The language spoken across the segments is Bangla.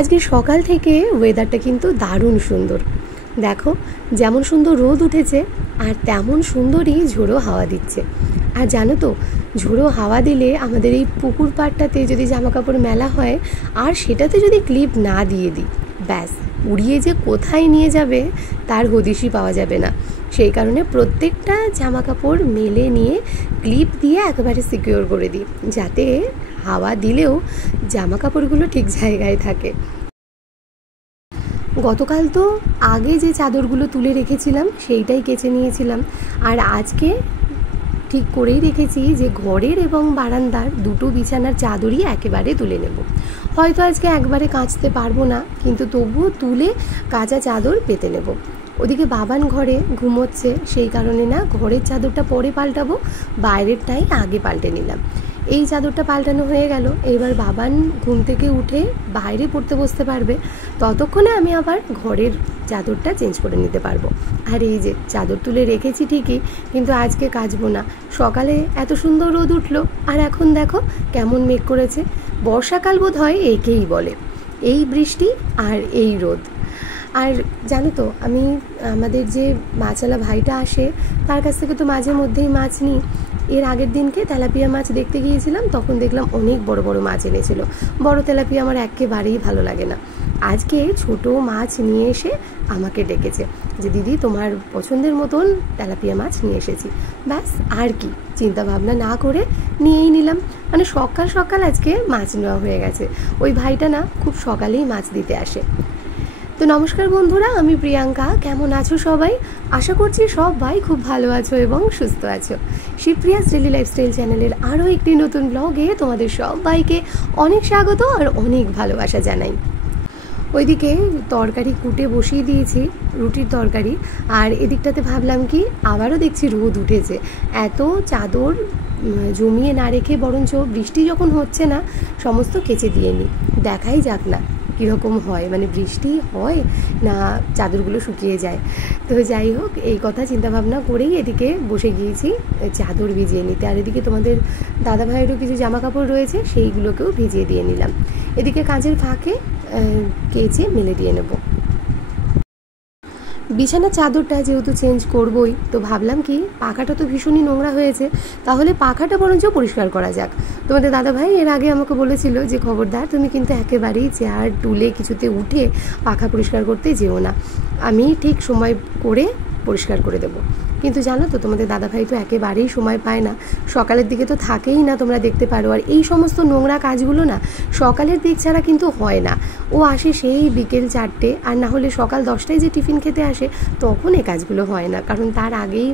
আজকে সকাল থেকে ওয়েদারটা কিন্তু দারুণ সুন্দর। দেখো যেমন সুন্দর রোদ উঠেছে আর তেমন সুন্দরই ঝোড়ো হাওয়া দিচ্ছে। আর জানো তো, ঝোড়ো হাওয়া দিলে আমাদের এই পুকুর পাড়টাতে যদি জামা কাপড় মেলা হয় আর সেটাতে যদি ক্লিপ না দিয়ে দিই, ব্যাস উড়িয়ে যে কোথায় নিয়ে যাবে তার হদিশই পাওয়া যাবে না। সেই কারণে প্রত্যেকটা জামা কাপড় মেলে নিয়ে ক্লিপ দিয়ে একেবারে সিকিউর করে দিই, যাতে হাওয়া দিলেও জামা কাপড়গুলো ঠিক জায়গায় থাকে। গতকাল তো আগে যে চাদরগুলো তুলে রেখেছিলাম সেইটাই কেচে নিয়েছিলাম, আর আজকে ঠিক করেই রেখেছি যে ঘরের এবং বারান্দার দুটো বিছানার চাদরই একেবারে তুলে নেব। হয়তো আজকে একবারে কাচতে পারবো না, কিন্তু তবুও তুলে কাঁচা চাদর পেতে নেব। ওদিকে বাবান ঘরে ঘুমোচ্ছে, সেই কারণে না ঘরের চাদরটা পরে পাল্টাবো, বাইরেরটাই আগে পাল্টে নিলাম। এই চাদরটা পাল্টানো হয়ে গেল, এবার বাবান ঘুম থেকে উঠে বাইরে পড়তে বসতে পারবে, ততক্ষণে আমি আবার ঘরের চাদরটা চেঞ্জ করে নিতে পারবো। আর এই যে চাদর তুলে রেখেছি ঠিকই, কিন্তু আজকে কাচবো না। সকালে এত সুন্দর রোদ উঠলো, আর এখন দেখো কেমন মেঘ করেছে। বর্ষাকাল বোধ হয় একেই বলে, এই বৃষ্টি আর এই রোদ। আর জানো তো, আমি আমাদের যে মাছওয়ালা ভাইটা আসে তার কাছ থেকে তো মাঝে মধ্যেই মাছ নিই। এর আগের দিনকে তেলাপিয়া মাছ দেখতে গিয়েছিলাম, তখন দেখলাম অনেক বড় বড় মাছ এনেছিল। বড় তেলাপিয়া আমার একেবারেই ভালো লাগে না। আজকে ছোট মাছ নিয়ে এসে আমাকে ডেকেছে যে দিদি তোমার পছন্দের মতন তেলাপিয়া মাছ নিয়ে এসেছি। ব্যাস আর কি, চিন্তা ভাবনা না করে নিয়েই নিলাম। মানে সকাল সকাল আজকে মাছ নেওয়া হয়ে গেছে। ওই ভাইটা না খুব সকালেই মাছ দিতে আসে। তো নমস্কার বন্ধুরা, আমি প্রিয়াঙ্কা। কেমন আছো সবাই? আশা করছি সবাই খুব ভালো আছো এবং সুস্থ আছো। শিবপ্রিয়াস ডেলি লাইফস্টাইল চ্যানেলের আরও একটি নতুন ব্লগে তোমাদের সবাইকে অনেক স্বাগত আর অনেক ভালোবাসা জানাই। ওইদিকে তরকারি কুটে বসিয়ে দিয়েছি, রুটির তরকারি। আর এদিকটাতে ভাবলাম কি, আবারও দেখছি রোদ উঠেছে। এত চাদর জমিয়ে না রেখে বরঞ্চ বৃষ্টি যখন হচ্ছে না সমস্ত কেচে দিয়ে নিই, দেখাই যাক না কীরকম হয়, মানে বৃষ্টি হয় না চাদরগুলো শুকিয়ে যায়। তো যাই হোক, এই কথা চিন্তাভাবনা করেই এদিকে বসে গিয়েছি চাদর ভিজিয়ে নিতে। আর এদিকে তোমাদের দাদা ভাইয়েরও কিছু জামা কাপড় রয়েছে, সেইগুলোকেও ভিজিয়ে দিয়ে নিলাম। এদিকে কাজের ফাঁকে কেচে মেলে দিয়ে নেব। বিছানার চাদরটা যেহেতু চেঞ্জ করবই, তো ভাবলাম কি পাখাটা তো ভীষণই নোংরা হয়েছে, তাহলে পাখাটা বরঞ্চ পরিষ্কার করা যাক। তোমাদের দাদাভাই এর আগে আমাকে বলেছিল যে খবরদার তুমি কিন্তু একেবারেই চেয়ার টুলে কিছুতে উঠে পাখা পরিষ্কার করতে যেও না, আমি ঠিক সময় করে পরিষ্কার করে দেবো। কিন্তু জানো তো, তোমাদের দাদাভাই তো একেবারেই সময় পায় না, সকালের দিকে তো থাকেই না, তোমরা দেখতে পারো। আর এই সমস্ত নোংরা কাজগুলো না সকালের দিক ছাড়া কিন্তু হয় না। ও আসে সেই বিকেল 4টে, আর না হলে সকাল 10টায় যে টিফিন খেতে আসে তখন এই কাজগুলো হয় না, কারণ তার আগেই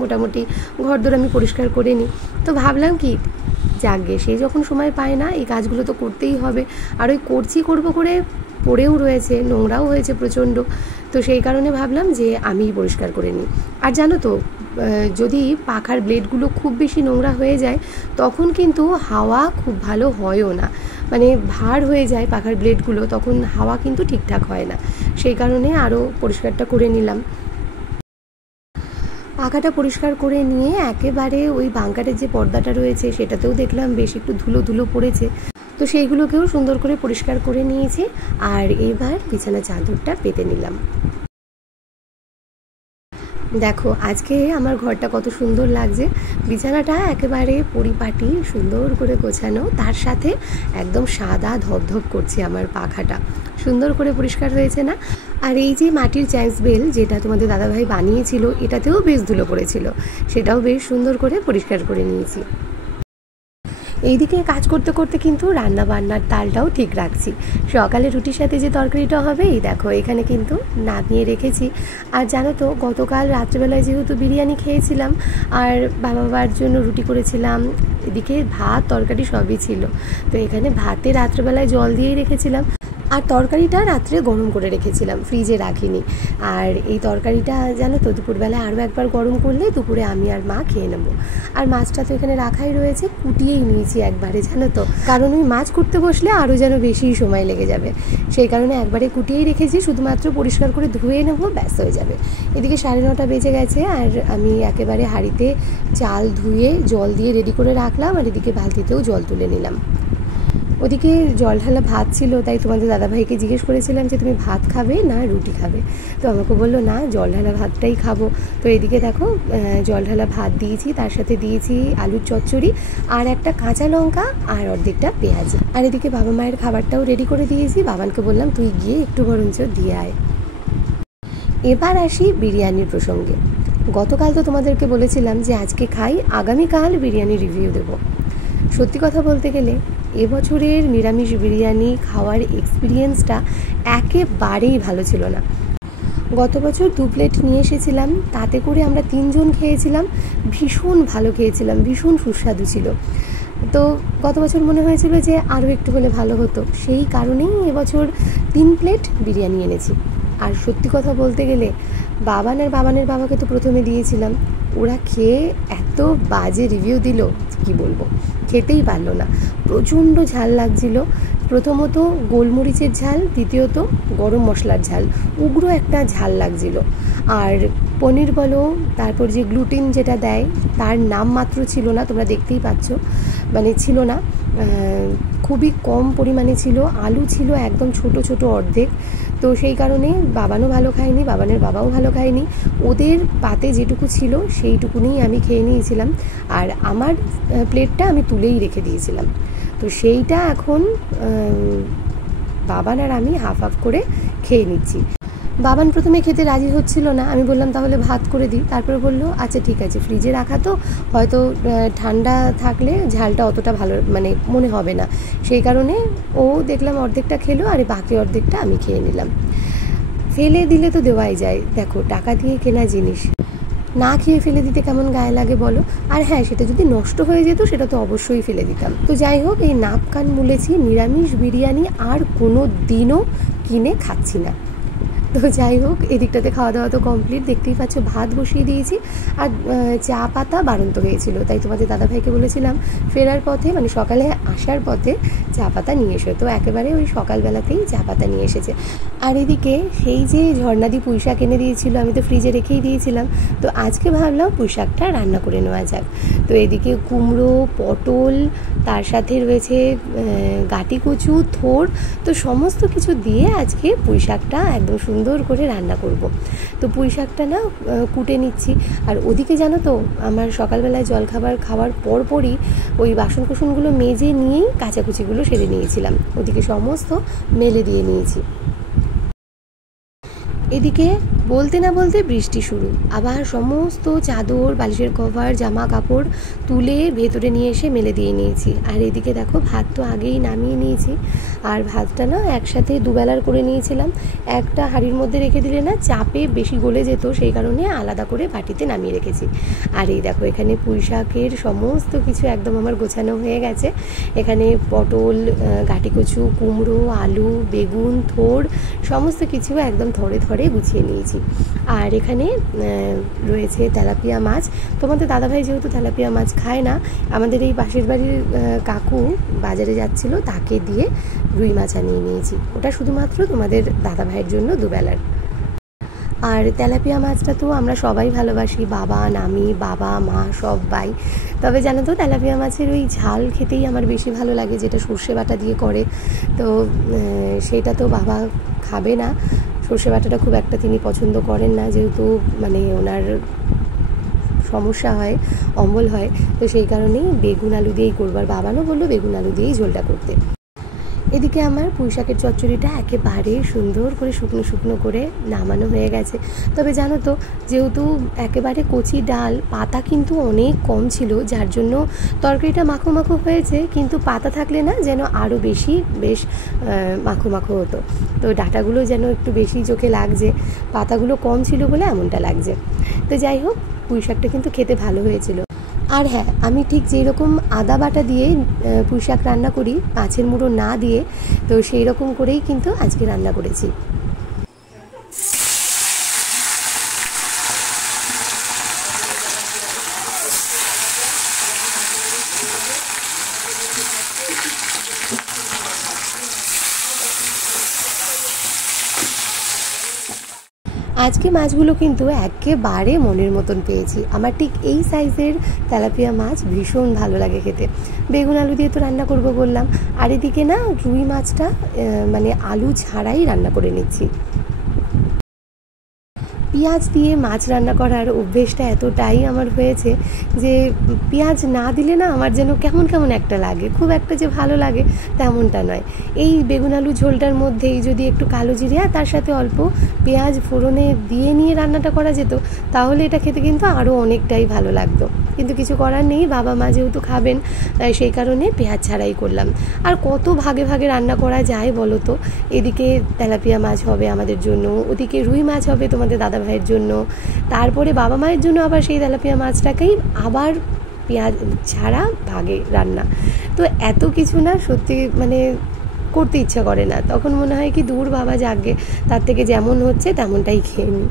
মোটামুটি ঘরদোর আমি পরিষ্কার করে নিই। তো ভাবলাম কি যাকগে, সে যখন সময় পায় না এই কাজগুলো তো করতেই হবে। আর ওই করবো করে পড়েও রয়েছে, নোংরাও হয়েছে প্রচণ্ড। তো সেই কারণে ভাবলাম যে আমি পরিষ্কার করে নিই। আর জানো তো, যদি পাখার ব্লেডগুলো খুব বেশি নোংরা হয়ে যায় তখন কিন্তু হাওয়া খুব ভালো হয়ও না, মানে ভার হয়ে যায় পাখার ব্লেডগুলো, তখন হাওয়া কিন্তু ঠিকঠাক হয় না। সেই কারণে আরও পরিষ্কারটা করে নিলাম। পাখাটা পরিষ্কার করে নিয়ে একেবারে ওই বাঙ্কারের যে পর্দাটা রয়েছে সেটাতেও দেখলাম বেশ একটু ধুলো ধুলো পড়েছে, তো সেইগুলোকেও সুন্দর করে পরিষ্কার করে নিয়েছি। আর এবার বিছানা চাদরটা পেতে নিলাম। দেখো আজকে আমার ঘরটা কত সুন্দর লাগছে, বিছানাটা একেবারে পরিপাটি সুন্দর করে গোছানো, তার সাথে একদম সাদা ধপধপ করছে আমার পাখাটা, সুন্দর করে পরিষ্কার হয়েছে না। আর এই যে মাটির চ্যান্স বেল যেটা তোমাদের দাদাভাই বানিয়েছিল, এটাতেও বেশ ধুলো পড়েছিল, সেটাও বেশ সুন্দর করে পরিষ্কার করে নিয়েছি। এইদিকে কাজ করতে করতে কিন্তু রান্না বান্নার তালটাও ঠিক রাখছি। সকালে রুটির সাথে যে তরকারিটা হবে, এই দেখো এখানে কিন্তু নামিয়ে রেখেছি। আর জানো তো, গতকাল রাত্রেবেলায় যেহেতু বিরিয়ানি খেয়েছিলাম আর বাবার জন্য রুটি করেছিলাম, এদিকে ভাত তরকারি সবই ছিল, তো এখানে ভাতে রাত্রেবেলায় জল দিয়েই রেখেছিলাম, আর তরকারিটা রাত্রে গরম করে রেখেছিলাম, ফ্রিজে রাখিনি। আর এই তরকারিটা জানো তো দুপুরবেলা আরও একবার গরম করলে দুপুরে আমি আর মা খেয়ে নেবো। আর মাছটা তো এখানে রাখাই রয়েছে, কুটিয়েই নিয়েছি একবারে, জানো তো, কারণ ওই মাছ কুটতে বসলে আরও যেন বেশি সময় লেগে যাবে, সেই কারণে একবারে কুটিয়েই রেখেছি, শুধুমাত্র পরিষ্কার করে ধুয়ে নেবো, ব্যাস হয়ে যাবে। এদিকে 9:30 বেজে গেছে, আর আমি একেবারে হাঁড়িতে চাল ধুয়ে জল দিয়ে রেডি করে রাখলাম, আর এদিকে বালতিতেও জল তুলে নিলাম। ওদিকে জল ঢালা ভাত ছিল, তাই তোমাদের দাদাভাইকে জিজ্ঞেস করেছিলাম যে তুমি ভাত খাবে না রুটি খাবে, তো আমাকে বললো না জল ঢালা ভাতটাই খাবো। তো এদিকে দেখো জল ঢালা ভাত দিয়েছি, তার সাথে দিয়েছি আলুর চচ্চড়ি আর একটা কাঁচা লঙ্কা আর অর্ধেকটা পেঁয়াজ। আর এদিকে বাবা মায়ের খাবারটাও রেডি করে দিয়েছি। বাবানকে বললাম তুই গিয়ে একটু বরঞ্চ দিয়ে আয়। এবার আসি বিরিয়ানির প্রসঙ্গে। গতকাল তো তোমাদেরকে বলেছিলাম যে আজকে খাই, আগামীকাল বিরিয়ানি রিভিউ দেব। সত্যি কথা বলতে গেলে এবছরের নিরামিষ বিরিয়ানি খাওয়ার এক্সপিরিয়েন্সটা একেবারেই ভালো ছিল না। গত বছর 2 প্লেট নিয়ে এসেছিলাম, তাতে করে আমরা 3 জন খেয়েছিলাম, ভীষণ ভালো খেয়েছিলাম, ভীষণ সুস্বাদু ছিল। তো গত বছর মনে হয়েছিল যে আরও একটু হলে ভালো হতো, সেই কারণেই এবছর 3 প্লেট বিরিয়ানি এনেছি। আর সত্যি কথা বলতে গেলে বাবানের বাবাকে তো প্রথমে দিয়েছিলাম, ওরা খেয়ে এত বাজে রিভিউ দিল কি বলবো, খেতেই পারলো না। প্রচণ্ড ঝাল লাগছিল, প্রথমত গোলমরিচের ঝাল, দ্বিতীয়ত গরম মশলার ঝাল, উগ্র একটা ঝাল লাগছিল। আর পনির বলো, তারপর যে গ্লুটিন যেটা দেয় তার নাম মাত্র ছিল না, তোমরা দেখতেই পাচ্ছ, মানে ছিল না, খুবই কম পরিমাণে ছিল। আলু ছিল একদম ছোট ছোট অর্ধেক। তো সেই কারণে বাবানও ভালো খায়নি, বাবানের বাবাও ভালো খায়নি। ওদের পাতে যেটুকু ছিল সেইটুকুনিই আমি খেয়ে নিয়েছিলাম, আর আমার প্লেটটা আমি তুলেই রেখে দিয়েছিলাম। তো সেইটা এখন বাবান আর আমি হাফ হাফ করে খেয়ে নিচ্ছি। বাবান প্রথমে খেতে রাজি হচ্ছিল না, আমি বললাম তাহলে ভাত করে দিই, তারপরে বললো আচ্ছা ঠিক আছে, ফ্রিজে রাখা তো, হয়তো ঠান্ডা থাকলে ঝালটা অতটা ভালো মানে মনে হবে না, সেই কারণে ও দেখলাম অর্ধেকটা খেলো আর বাকি অর্ধেকটা আমি খেয়ে নিলাম। ফেলে দিলে তো দেওয়াই যায়, দেখো টাকা দিয়ে কেনা জিনিস, না খেয়ে ফেলে দিতে কেমন গায়ে লাগে বলো। আর হ্যাঁ, সেটা যদি নষ্ট হয়ে যেত সেটা তো অবশ্যই ফেলে দিতাম। তো যাই হোক, এই নাক কান মুলেছি, নিরামিষ বিরিয়ানি আর কোনো দিনও কিনে খাচ্ছি না। তো যাই হোক, এদিকটাতে খাওয়া দাওয়া তো কমপ্লিট, দেখতেই পাচ্ছ ভাত বসিয়ে দিয়েছি। আর চা পাতা বাড়ন্ত হয়েছিল, তাই তোমাদের দাদাভাইকে বলেছিলাম ফেরার পথে মানে সকালে আসার পথে চা পাতা নিয়ে এসো, তো একেবারে ওই সকালবেলাতেই চা পাতা নিয়ে এসেছে। আর এদিকে সেই যে ঝর্ণাদি পুঁই শাক এনে দিয়েছিল, আমি তো ফ্রিজে রেখেই দিয়েছিলাম, তো আজকে ভাবলাম পুঁই শাকটা রান্না করে নেওয়া যাক। তো এদিকে কুমড়ো, পটল, তার সাথে রয়েছে গাটি কচু, থোড়, তো সমস্ত কিছু দিয়ে আজকে পুঁই শাকটা একদম সুন্দর করে রান্না করব। তো পুঁই শাকটা না কুটে নিচ্ছি। আর ওদিকে জানো তো, আমার সকালবেলায় জলখাবার খাওয়ার পরপরই ওই বাসনকুসনগুলো মেজে নিয়েই কাচাকুচিগুলো সেরে নিয়েছিলাম, ওদিকে সমস্ত মেলে দিয়ে নিয়েছি। এদিকে বলতে না বলতে বৃষ্টি শুরু, আবার সমস্ত চাদর, বালিশের কভার, জামা কাপড় তুলে ভেতরে নিয়ে এসে মেলে দিয়ে নিয়েছি। আর এদিকে দেখো ভাত তো আগেই নামিয়ে নিয়েছি, আর ভাতটা না একসাথে দুবেলার করে নিয়েছিলাম, একটা হাঁড়ির মধ্যে রেখে দিলে না চাপে বেশি গলে যেত, সেই কারণে আলাদা করে বাটিতে নামিয়ে রেখেছি। আর এই দেখো এখানে পুঁই শাকের সমস্ত কিছু একদম আমার গোছানো হয়ে গেছে। এখানে পটল, গাটি কচু, কুমড়ো, আলু, বেগুন, থোড় সমস্ত কিছু একদম থরে থরে গুছিয়ে নিয়েছি। আর এখানে রয়েছে তেলাপিয়া মাছ, তোমাদের দাদাভাই যেহেতু তেলাপিয়া মাছ খায় না, আমাদের এই পাশের বাড়ির কাকু বাজারে যাচ্ছিল, তাকে দিয়ে রুই মাছ আনিয়ে নিয়েছি, ওটা শুধুমাত্র তোমাদের দাদাভাইয়ের জন্য দুবেলার। আর তেলাপিয়া মাছটা তো আমরা সবাই ভালোবাসি, বাবান, আমি, বাবা, মা সবাই। তবে জানো তো, তেলাপিয়া মাছের ওই ঝাল খেতেই আমার বেশি ভালো লাগে, যেটা সর্ষে বাটা দিয়ে করে, তো সেটা তো বাবা খাবে না, সর্ষে বাটাটা খুব একটা তিনি পছন্দ করেন না, যেহেতু মানে ওনার সমস্যা হয়, অম্বল হয়, তো সেই কারণেই বেগুন আলু দিয়েই করবো। আর বাবানও বললো বেগুন আলু দিয়েই ঝোলটা করতে। এদিকে আমার পুঁই শাকের চচ্চড়িটা একেবারে সুন্দর করে শুকনো শুকনো করে নামানো হয়ে গেছে। তবে জানো তো, যেহেতু একেবারে কচি ডাল, পাতা কিন্তু অনেক কম ছিল, যার জন্য তরকারিটা মাখো মাখো হয়েছে, কিন্তু পাতা থাকলে না যেন আরও বেশ মাখো মাখো হতো। তো ডাঁটাগুলো যেন একটু বেশি চোখে লাগছে, পাতাগুলো কম ছিল বলে এমনটা লাগছে। তো যাই হোক, পুঁই শাকটা কিন্তু খেতে ভালো হয়েছিল। আর হ্যাঁ, আমি ঠিক যেই রকম আদা বাটা দিয়ে পুঁই শাক রান্না করি, মাছের মুড়ো না দিয়ে, তো সেই রকম করেই কিন্তু আজকে রান্না করেছি। আজকে মাছগুলো কিন্তু একেবারে মনের মতন পেয়েছি। আমার ঠিক এই সাইজের তেলাপিয়া মাছ ভীষণ ভালো লাগে খেতে। বেগুন আলু দিয়ে তো রান্না করব বললাম, আর এদিকে না রুই মাছটা মানে আলু ছাড়াই রান্না করে নিচ্ছি। পেঁয়াজ দিয়ে মাছ রান্না করার অভ্যেসটা এতটাই আমার হয়েছে যে পেঁয়াজ না দিলে না আমার যেন কেমন কেমন একটা লাগে, খুব একটা যে ভালো লাগে তেমনটা নয়। এই বেগুন আলু ঝোলটার মধ্যেই যদি একটু কালো জিরে আর তার সাথে অল্প পেঁয়াজ ফোড়নে দিয়ে নিয়ে রান্নাটা করা যেত, তাহলে এটা খেতে কিন্তু আরও অনেকটাই ভালো লাগতো। কিন্তু কিছু করার নেই, বাবা মা যেহেতু খাবেন সেই কারণে পেঁয়াজ ছাড়াই করলাম। আর কত ভাগে ভাগে রান্না করা যায় বলো তো? এদিকে তেলাপিয়া মাছ হবে আমাদের জন্য, ওদিকে রুই মাছ হবে তোমাদের দাদা ভাইয়ের জন্য, তারপরে বাবা মায়ের জন্য আবার সেই তেলাপিয়া মাছটাকেই আবার পেঁয়াজ ছাড়া ভাগে রান্না। তো এত কিছু না সত্যি মানে করতে ইচ্ছা করে না, তখন মনে হয় কি দূর বাবা যাগে, তার থেকে যেমন হচ্ছে তেমনটাই খেয়ে নিই।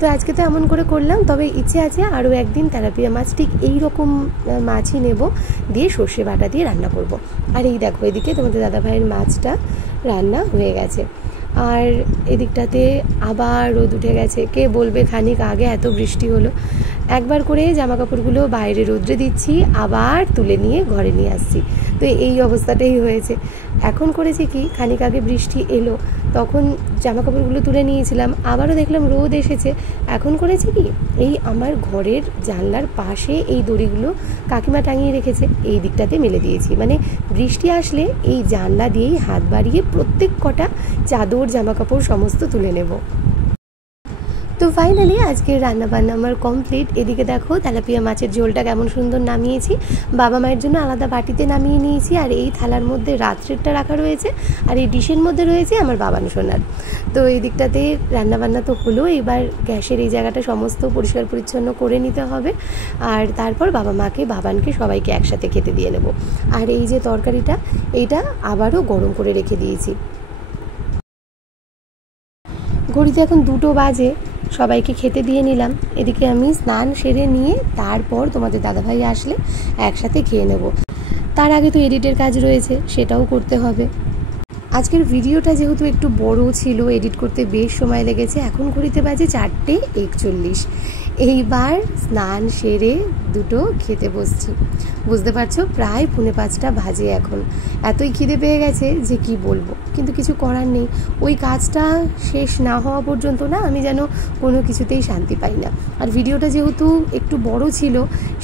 তো আজকে তো এমন করে করলাম, তবে ইচ্ছে আছে আরও একদিন তেলাপিয়া মাছ ঠিক এই রকম মাছই নেব, দিয়ে সর্ষে বাটা দিয়ে রান্না করব। আর এই দেখো এদিকে তোমাদের দাদা ভাইয়ের মাছটা রান্না হয়ে গেছে, আর এদিকটাতে আবার রোদ উঠে গেছে। কে বলবে খানিক আগে এত বৃষ্টি হলো। একবার করে জামা কাপড়গুলো বাইরে রোদ্রে দিচ্ছি, আবার তুলে নিয়ে ঘরে নিয়ে আসছি, তো এই অবস্থাটাই হয়েছে। এখন করেছি কি, খানিক আগে বৃষ্টি এলো তখন জামা কাপড়গুলো তুলে নিয়েছিলাম, আবারও দেখলাম রোদ এসেছে। এখন করেছি কি, এই আমার ঘরের জানলার পাশে এই দড়িগুলো কাকিমা টাঙিয়ে রেখেছে, এই দিকটাতে মেলে দিয়েছি। মানে বৃষ্টি আসলে এই জানলা দিয়েই হাত বাড়িয়ে প্রত্যেক কটা চাদর জামা কাপড় সমস্ত তুলে নেব। তো ফাইনালি আজকের রান্নাবান্না আমার কমপ্লিট। এদিকে দেখো তেলাপিয়া মাছের ঝোলটা কেমন সুন্দর নামিয়েছি, বাবা মায়ের জন্য আলাদা বাটিতে নামিয়ে নিয়েছি, আর এই থালার মধ্যে রাত্রেরটা রাখা রয়েছে, আর এই ডিশের মধ্যে রয়েছে আমার বাবান সোনার। তো এই দিকটাতে রান্নাবান্না তো হলো, এবার গ্যাসের এই জায়গাটা সমস্ত পরিষ্কার পরিচ্ছন্ন করে নিতে হবে, আর তারপর বাবা মাকে বাবানকে সবাইকে একসাথে খেতে দিয়ে নেব। আর এই যে তরকারিটা, এইটা আবারও গরম করে রেখে দিয়েছি। ঘড়িতে এখন 2টো বাজে, সবাইকে খেতে দিয়ে নিলাম। এদিকে আমি স্নান সেরে নিয়ে তারপর তোমাদের দাদাভাই আসলে একসাথে খেয়ে নেব। তার আগে তো এডিটের কাজ রয়েছে, সেটাও করতে হবে। আজকের ভিডিওটা যেহেতু একটু বড় ছিল, এডিট করতে বেশ সময় লেগেছে। এখন ঘড়িতে বাজে 4:41। এইবার স্নান সেরে দুটো খেতে বসছি। বুঝতে পারছো প্রায় 4:45 বাজে এখন। এতই খিদে পেয়ে গেছে যে কি বলবো, কিন্তু কিছু করার নেই। ওই কাজটা শেষ না হওয়া পর্যন্ত না আমি যেন কোনো কিছুতেই শান্তি পাই না। আর ভিডিওটা যেহেতু একটু বড় ছিল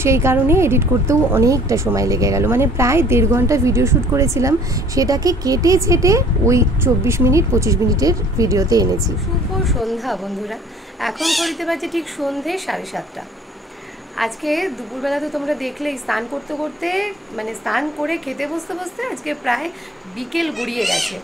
সেই কারণে এডিট করতেও অনেকটা সময় লেগে গেল। মানে প্রায় 1.5 ঘন্টা ভিডিও শ্যুট করেছিলাম, সেটাকে কেটে ছেটে ওই 24 মিনিট 25 মিনিটের ভিডিওতে এনেছি। শুভ সন্ধ্যা বন্ধুরা, এখন ঘড়িতে বাজে ঠিক সন্ধে 7:30। আজকে দুপুরবেলা তো তোমরা দেখলেই স্নান করতে করতে, মানে স্নান করে খেতে বসতে বসতে আজকে প্রায় বিকেল গড়িয়ে গেছে।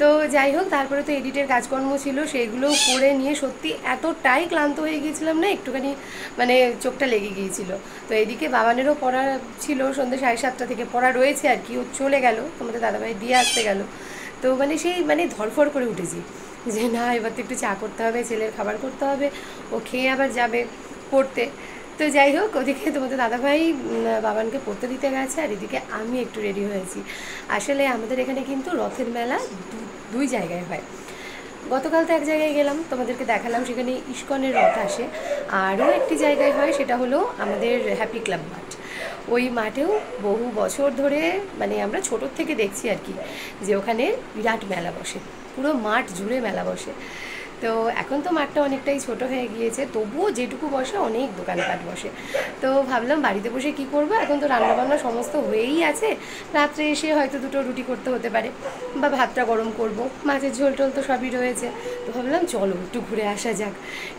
তো যাই হোক, তারপরে তো এডিটের কাজকর্ম ছিল, সেইগুলো করে নিয়ে সত্যি এতটাই ক্লান্ত হয়ে গিয়েছিলাম না, একটুখানি মানে চোখটা লেগে গিয়েছিল। তো এদিকে বাবানেরও পড়া ছিল, সন্ধ্যে 7:30 থেকে পড়া রয়েছে আর কি, ও চলে গেল, তোমাদের দাদাভাই দিয়ে আসতে গেল। তো মানে সেই মানে ধরফর করে উঠেছি যে না এবার তো একটু চা করতে হবে, ছেলের খাবার করতে হবে, ও খেয়ে আবার যাবে পড়তে। তো যাই হোক, ওদিকে তোমাদের দাদাভাই বাবানকে পড়তে দিতে গেছে, আর এদিকে আমি একটু রেডি হয়েছি। আসলে আমাদের এখানে কিন্তু রথের মেলা দুই জায়গায় হয়। গতকাল তো এক জায়গায় গেলাম, তোমাদেরকে দেখালাম, সেখানে ইস্কনের রথ আসে। আরও একটি জায়গায় হয়, সেটা হলো আমাদের হ্যাপি ক্লাব মাঠ। ওই মাঠেও বহু বছর ধরে মানে আমরা ছোটোর থেকে দেখছি আর কি, যে ওখানে বিরাট মেলা বসে, পুরো মাঠ জুড়ে মেলা বসে। তো এখন তো মাঠটা অনেকটাই ছোট হয়ে গিয়েছে, তবুও যেটুকু বসে অনেক দোকানপাট বসে। তো ভাবলাম বাড়িতে বসে কি করব, এখন তো রান্নাবান্না সমস্ত হয়েই আছে, রাত্রে এসে হয়তো 2টো রুটি করতে হতে পারে, বা ভাতটা গরম করব, মাছের ঝোল টোল তো সবই রয়েছে। তো ভাবলাম চলো একটু ঘুরে আসা যাক,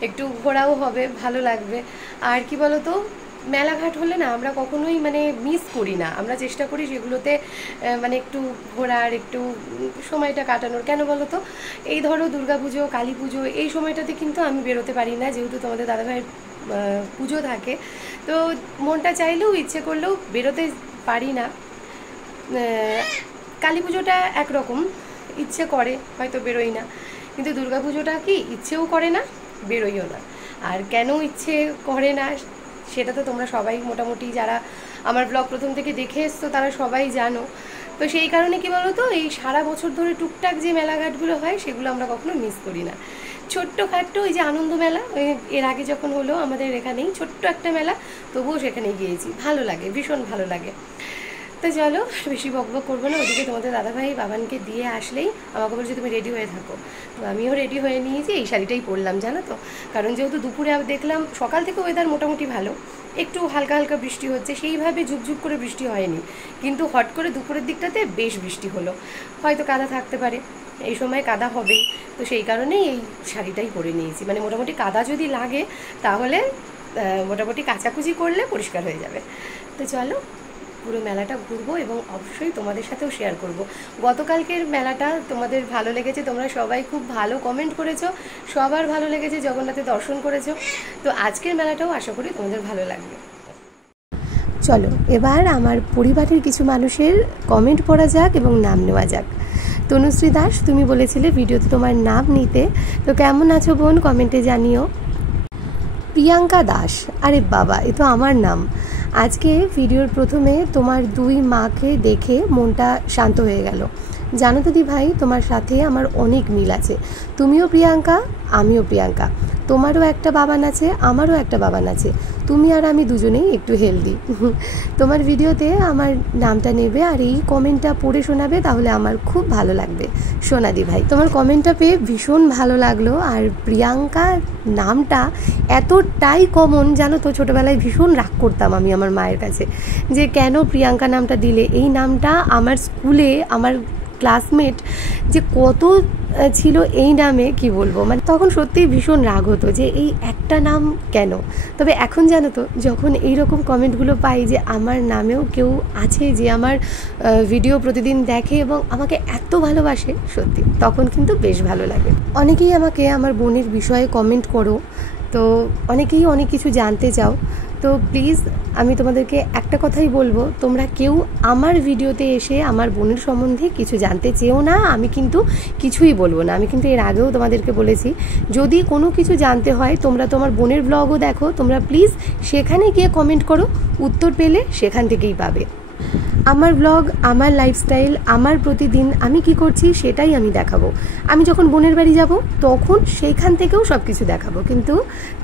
একটু ঘোরাও হবে, ভালো লাগবে। আর কি বলো তো, মেলাঘাট হলে না আমরা কখনোই মানে মিস করি না, আমরা চেষ্টা করি সেগুলোতে মানে একটু ঘোরার, একটু সময়টা কাটানোর। কেন বলো তো, এই ধরো দুর্গাপুজো, কালী পুজো, এই সময়টাতে কিন্তু আমি বেরোতে পারি না, যেহেতু তোমাদের দাদাভাইয়ের পুজো থাকে। তো মনটা চাইলেও ইচ্ছে করলেও বেরোতে পারি না। কালী পুজোটা একরকম, ইচ্ছে করে হয়তো বেরোই না, কিন্তু দুর্গাপুজোটা কি ইচ্ছেও করে না, বেরোইও না। আর কেন ইচ্ছে করে না সেটা তো তোমরা সবাই মোটামুটি যারা আমার ব্লগ প্রথম থেকে দেখে এসছো তারা সবাই জানো। তো সেই কারণে কি বলো তো, এই সারা বছর ধরে টুকটাক যে মেলাঘাটগুলো হয় সেগুলো আমরা কখনো মিস করি না। ছোট্টখাট্টো ওই যে আনন্দ মেলা, এর আগে যখন হলো আমাদের এখানেই ছোট্ট একটা মেলা, তবুও সেখানে গিয়েছি, ভালো লাগে, ভীষণ ভালো লাগে। তো চলো বেশি বকবক করবো না, ওদিকে তোমাদের দাদাভাই বাবানকে দিয়ে আসলেই আমাকে বলছে তুমি রেডি হয়ে থাকো। তো আমিও রেডি হয়ে নিয়েছি, এই শাড়িটাই পরলাম জানো তো, কারণ যেহেতু দুপুরে দেখলাম সকাল থেকে ওয়েদার মোটামুটি ভালো, একটু হালকা হালকা বৃষ্টি হচ্ছে, সেইভাবে ঝুপঝুপ করে বৃষ্টি হয়নি, কিন্তু হট করে দুপুরের দিকটাতে বেশ বৃষ্টি হলো, হয়তো কাদা থাকতে পারে, এই সময় কাদা হবেই, তো সেই কারণেই এই শাড়িটাই পরে নিয়েছি, মানে মোটামুটি কাদা যদি লাগে তাহলে মোটামুটি কাচাকুচি করলে পরিষ্কার হয়ে যাবে। তো চলো পুরো মেলাটা ঘুরবো এবং অবশ্যই তোমাদের সাথেও শেয়ার করব। গতকালকের মেলাটা তোমাদের ভালো লেগেছে, তোমরা সবাই খুব ভালো কমেন্ট করেছো, সবার ভালো লেগেছে, জগন্নাথের দর্শন করেছো, তো আজকের মেলাটাও আশা করি তোমাদের ভালো লাগবে। চলো এবার আমার পরিবারের কিছু মানুষের কমেন্ট পড়া যাক এবং নাম নেওয়া যাক। তনুশ্রী দাস, তুমি বলেছিলে ভিডিওতে তোমার নাম নিতে, তো কেমন আছো বোন কমেন্টে জানিও। প্রিয়াঙ্কা দাস, আরে বাবা এ তো আমার নাম। আজকে ভিডিওর প্রথমে তোমার দুই মাকে দেখে মনটা শান্ত হয়ে গেল। জানো তো দি ভাই, তোমার সাথে আমার অনেক মিল আছে, তুমিও প্রিয়াঙ্কা আমিও প্রিয়াঙ্কা, তোমারও একটা বাবান আছে আমারও একটা বাবান আছে, তুমি আর আমি দুজনেই একটু হেলদি। তোমার ভিডিওতে আমার নামটা নেবে আর এই কমেন্টটা পড়ে শোনাবে, তাহলে আমার খুব ভালো লাগবে। সোনাদি ভাই, তোমার কমেন্টটা পেয়ে ভীষণ ভালো লাগলো। আর প্রিয়াঙ্কা নামটা এতটাই কমন, জানো তো ছোটোবেলায় ভীষণ রাগ করতাম আমি আমার মায়ের কাছে যে কেন প্রিয়াঙ্কা নামটা দিলে। এই নামটা আমার স্কুলে আমার ক্লাসমেট যে কত ছিল এই নামে কি বলবো, মানে তখন সত্যিই ভীষণ রাগ হতো যে এই একটা নাম কেন। তবে এখন জানো তো যখন এই রকম কমেন্টগুলো পাই যে আমার নামেও কেউ আছে যে আমার ভিডিও প্রতিদিন দেখে এবং আমাকে এত ভালোবাসে, সত্যি তখন কিন্তু বেশ ভালো লাগে। অনেকেই আমাকে আমার বোনের বিষয়ে কমেন্ট করো, তো অনেকেই অনেক কিছু জানতে চাও, তো প্লিজ আমি তোমাদেরকে একটা কথাই বলবো, তোমরা কেউ আমার ভিডিওতে এসে আমার বোনের সম্বন্ধে কিছু জানতে চেও না, আমি কিন্তু কিছুই বলবো না। আমি কিন্তু এর আগেও তোমাদেরকে বলেছি, যদি কোনো কিছু জানতে হয় তোমরা তোমার বোনের ব্লগও দেখো, তোমরা প্লিজ সেখানে গিয়ে কমেন্ট করো, উত্তর পেলে সেখান থেকেই পাবে। আমার ব্লগ, আমার লাইফস্টাইল, আমার প্রতিদিন আমি কি করছি সেটাই আমি দেখাবো। আমি যখন বোনের বাড়ি যাব তখন সেইখান থেকেও সব কিছু দেখাবো, কিন্তু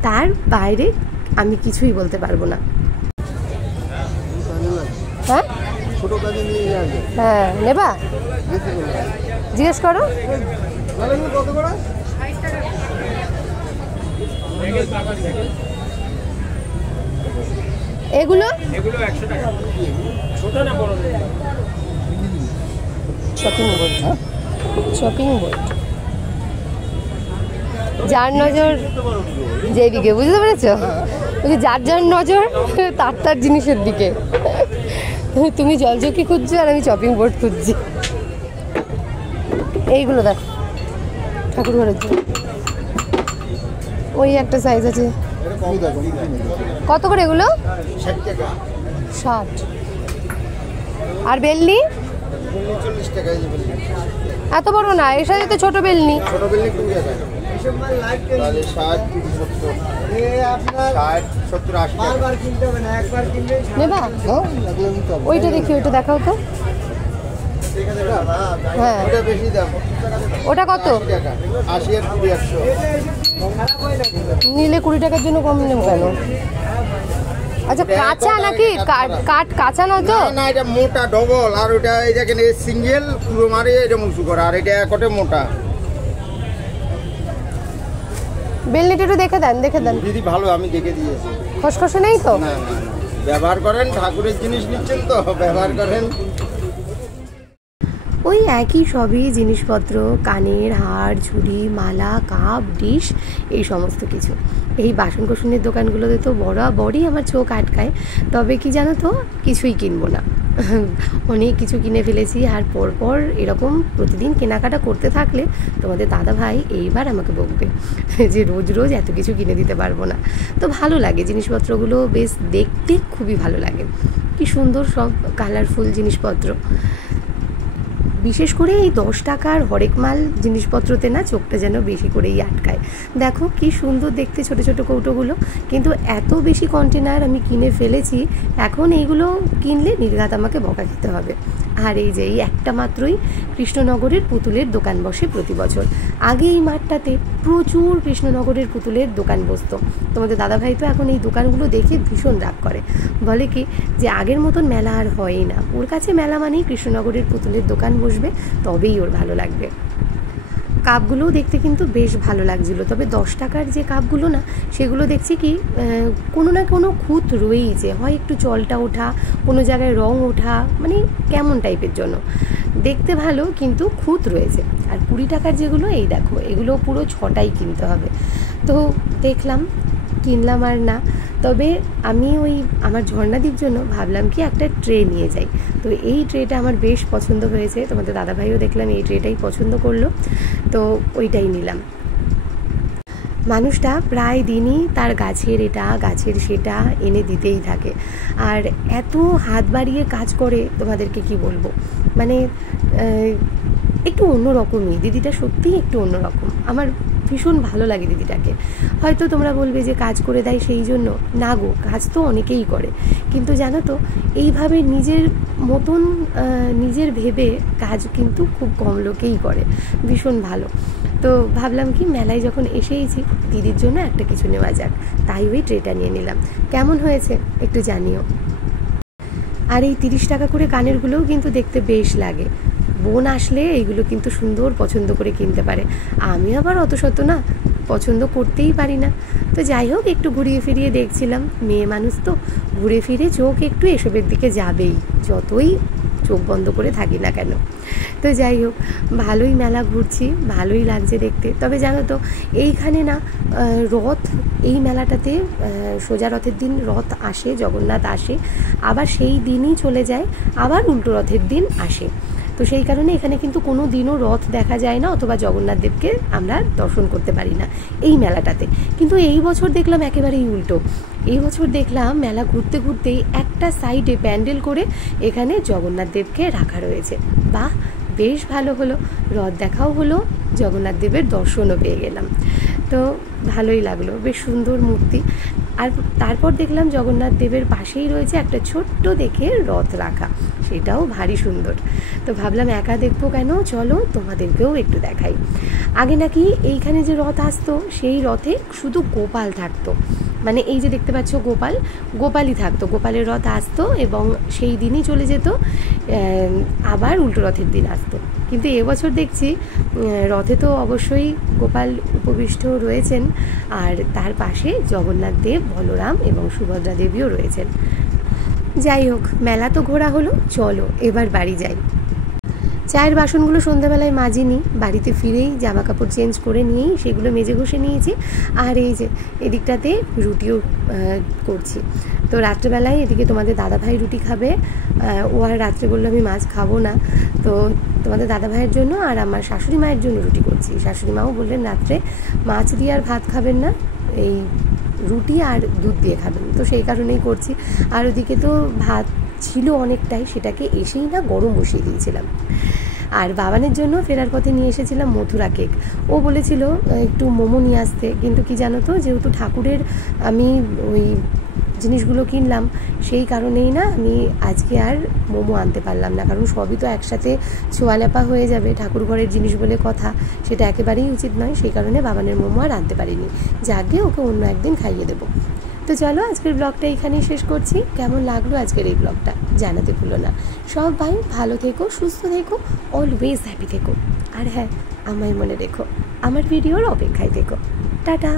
তার বাইরে আমি কিছুই বলতে পারবো না। হ্যাঁ হ্যাঁ নেবা, জিজ্ঞেস করো। এগুলো শপিং বোর্ড, শপিং বোর্ড, যার নজর যেদিকে, বুঝতে পেরেছো, যার যার নজর তার তার জিনিসের দিকে। তুমি জলচকি খুঁজছো আর আমি শপিং বোর্ড খুঁজছি। এইগুলো দেখো ঠাকুর ঘরের জন্য, ওই একটা সাইজ আছে। কত করে এগুলো? 60। আর বেলনি? এত বড় না, এর সাথে তো ছোট বেলনি। নেবা? ওইটা দেখি, ওইটা দেখাও তো। হ্যাঁ ওটা কত? নিলে 20 টাকার জন্য কম নেব কেন? আচ্ছা কাঁচা নাকি কাট? কাঁচা না তো, না এটা মোটা ডবল, আর ওটা এই দেখেন সিঙ্গেল পুরো মারে এটা মুসু করা, আর এটা একটে মোটা। বেলনিটা একটু দেখে দেন, দেখে দেন দিদি, ভালো আমি দেখে দিয়েছি, খসখসে নেই তো? না না ব্যবহার করেন, ঠাকুরের জিনিস নিচ্ছেন তো ব্যবহার করেন। ওই একই সবই জিনিসপত্র, কানের হার, ঝুড়ি, মালা, কাপ, ডিশ, এই সমস্ত কিছু। এই বাসন কোসনের দোকানগুলোতে তো বরাবরই আমার চোখ আটকায়, তবে কি জানো তো, কিছুই কিনবো না। অনেক কিছু কিনে ফেলেছি, আর পরপর এরকম প্রতিদিন কেনাকাটা করতে থাকলে তোমাদের দাদা ভাই এইবার আমাকে বকবে যে রোজ রোজ এত কিছু কিনে দিতে পারবো না। তো ভালো লাগে জিনিসপত্রগুলো, বেশ দেখতে খুবই ভালো লাগে, কি সুন্দর সব কালারফুল জিনিসপত্র। বিশেষ করে এই 10 টাকার হরেক মাল জিনিসপত্রতে না চোখটা যেন বেশি করেই আটকায়। দেখো কি সুন্দর দেখতে ছোট ছোট কৌটোগুলো, কিন্তু এত বেশি কন্টেনার আমি কিনে ফেলেছি, এখন এইগুলো কিনলে নির্ঘাত আমাকে বকা খেতে হবে। আর এই যে এই একটা মাত্রই কৃষ্ণনগরের পুতুলের দোকান বসে প্রতি বছর। আগে এই মাঠটাতে প্রচুর কৃষ্ণনগরের পুতুলের দোকান বসতো। তোমাদের দাদাভাই তো এখন এই দোকানগুলো দেখে ভীষণ রাগ করে, বলে কি যে আগের মতন মেলা আর হয়ই না, ওর কাছে মেলা মানেই কৃষ্ণনগরের পুতুলের দোকান বসবে, তবেই ওর ভালো লাগবে। কাপগুলোও দেখতে কিন্তু বেশ ভালো লাগছিলো, তবে 10 টাকার যে কাপগুলো না, সেগুলো দেখছি কি কোনো না কোনো খুঁত রয়েইছে, হয় একটু জলটা ওঠা, কোনো জায়গায় রং ওঠা, মানে কেমন টাইপের জন্য দেখতে ভালো কিন্তু খুঁত রয়েছে। আর 20 টাকার যেগুলো, এই দেখো এগুলো পুরো 6টাই কিনতে হবে। তো দেখলাম, কিনলাম আর না, তবে আমি ওই আমার ঝর্ণাদির জন্য ভাবলাম কি একটা ট্রে নিয়ে যাই। তো এই ট্রেটা আমার বেশ পছন্দ হয়েছে, তোমাদের দাদাভাইও দেখলাম এই ট্রেটাই পছন্দ করলো, তো ওইটাই নিলাম। মানুষটা প্রায় দিনই তার গাছের এটা গাছের সেটা এনে দিতেই থাকে, আর এত হাত বাড়িয়ে কাজ করে তোমাদেরকে কি বলবো, মানে একটু অন্যরকমই দিদিটা, সত্যিই একটু অন্যরকম। আমার ভীষণ ভালো লাগে দিদিটাকে। হয়তো তোমরা বলবে যে কাজ করে দেয় সেই জন্য, না গো, কাজ তো অনেকেই করে, কিন্তু জানো তো এইভাবে নিজের মতন নিজের ভেবে কাজ কিন্তু খুব কম লোকেই করে, ভীষণ ভালো। তো ভাবলাম কি মেলায় যখন এসেইছি দিদির জন্য একটা কিছু নেওয়া যাক, তাই ওই ট্রেটা নিয়ে নিলাম। কেমন হয়েছে একটু জানিও। আর এই 30 টাকা করে কানেরগুলোও কিন্তু দেখতে বেশ লাগে, বোন আসলে এইগুলো কিন্তু সুন্দর পছন্দ করে কিনতে পারে, আমি আবার অত শত না পছন্দ করতেই পারি না। তো যাই হোক, একটু ঘুরিয়ে ফিরিয়ে দেখছিলাম, মেয়ে মানুষ তো ঘুরে ফিরে চোখ একটু এসবের দিকে যাবেই, যতই চোখ বন্ধ করে থাকি না কেন। তো যাই হোক, ভালোই মেলা ঘুরছি, ভালোই লাগছে দেখতে। তবে জানো তো এইখানে না রথ, এই মেলাটাতে সোজা রথের দিন রথ আসে, জগন্নাথ আসে, আবার সেই দিনই চলে যায়, আবার উল্টো রথের দিন আসে। তো সেই কারণে এখানে কিন্তু কোনো দিনও রথ দেখা যায় না, অথবা জগন্নাথ দেবকে আমরা দর্শন করতে পারি না এই মেলাটাতে। কিন্তু এই বছর দেখলাম একেবারেই উল্টো, এই বছর দেখলাম মেলা ঘুরতে ঘুরতেই একটা সাইডে প্যান্ডেল করে এখানে জগন্নাথ দেবকে রাখা রয়েছে। বাহ, বেশ ভালো হলো, রথ দেখাও হলো, জগন্নাথ দেবের দর্শনও পেয়ে গেলাম, তো ভালোই লাগলো, বেশ সুন্দর মূর্তি। আর তারপর দেখলাম জগন্নাথ দেবের পাশেই রয়েছে একটা ছোট্ট দেখে রথ রাখা, সেটাও ভারী সুন্দর। তো ভাবলাম একা দেখবো কেন, চলো তোমাদেরকেও একটু দেখাই। আগে নাকি এইখানে যে রথ আসতো সেই রথে শুধু গোপাল থাকতো, মানে এই যে দেখতে পাচ্ছ গোপালই থাকতো, গোপালের রথ আসতো এবং সেই দিনই চলে যেত, আবার উল্টো রথের দিন আসতো। কিন্তু এবছর দেখছি রথে তো অবশ্যই গোপাল উপবিষ্ট রয়েছেন, আর তার পাশে জগন্নাথ দেব, বলরাম এবং সুভদ্রা দেবীও রয়েছেন। যাই হোক, মেলা তো ঘোরা হলো, চলো এবার বাড়ি যাই। চায়ের বাসনগুলো সন্ধ্যাবেলায় মাজিনি, বাড়িতে ফিরেই জামা কাপড় চেঞ্জ করে নিয়েই সেগুলো মেজে ঘষে নিয়েছি। আর এই যে এদিকটাতে রুটিও করছি। তো রাত্রেবেলায় এদিকে তোমাদের দাদাভাই রুটি খাবে, ও আর রাত্রে বললো আমি মাছ খাবো না, তো তোমাদের দাদাভাইয়ের জন্য আর আমার শাশুড়ি মায়ের জন্য রুটি করছি। শাশুড়ি মাও বললেন রাত্রে মাছ দিয়ে আর ভাত খাবেন না, এই রুটি আর দুধ দিয়ে খাবেন, তো সেই কারণেই করছি। আর ওদিকে তো ভাত ছিল অনেকটাই, সেটাকে এসেই না গরম বসিয়ে দিয়েছিলাম। আর বাবানের জন্য ফেরার পথে নিয়ে এসেছিলাম মথুরা কেক, ও বলেছিল একটু মোমো নিয়ে আসতে, কিন্তু কি জানো তো, যেহেতু ঠাকুরের আমি ওই জিনিসগুলো কিনলাম, সেই কারণেই না আমি আজকে আর মোমো আনতে পারলাম না, কারণ সবই তো একসাথে ছোঁয়ালেপা হয়ে যাবে, ঠাকুর ঘরের জিনিস বলে কথা, সেটা একেবারেই উচিত নয়। সেই কারণে বাবানের মোমো আর আনতে পারিনি, যাকে ওকে অন্য একদিন খাইয়ে দেবো। তো চলো আজকের ব্লগটা এখানেই শেষ করছি। কেমন লাগলো আজকের এই ব্লগটা জানাতে ভুলো না। সবাই ভালো থেকো, সুস্থ থেকো, অলওয়েজ হ্যাপি থেকো, আর হ্যাঁ আমায় মনে রেখো, আমার ভিডিওর অপেক্ষায় থেকো। টাটা।